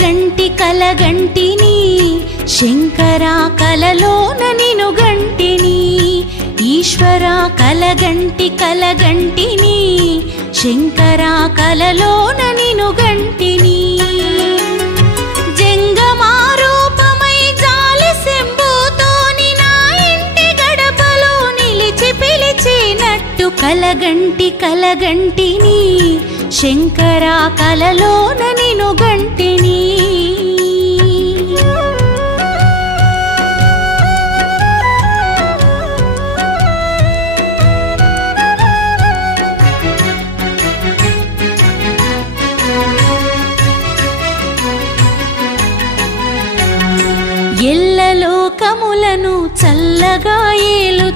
కలగంటిని శంకరా కలలోన నిను గంటిని ఈశ్వరా కలగంటిని శంకరా కలలోన నిను గంటిని జంగమారూపమై జాలి శంభుతోని నా ఇంటి గడపలో నిలిచి పిలిచినట్టు కలగంటిని శంకరా కలలోన నిను గంటిని ఎల్లలోకములను చల్లగా